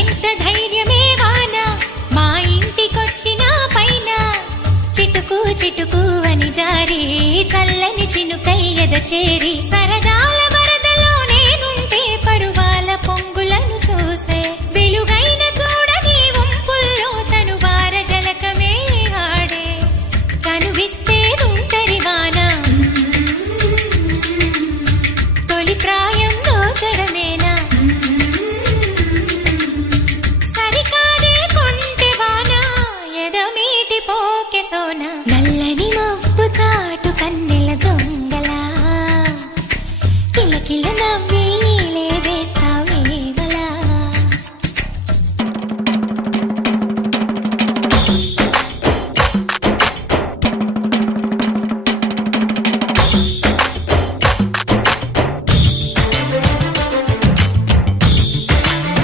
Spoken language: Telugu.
ఎంత ధైర్యమే వాన మా ఇంటికొచ్చిన పైన చిటుకు చిటుకు అని జారి చల్లని చినుకై ఎద చేరి సరదా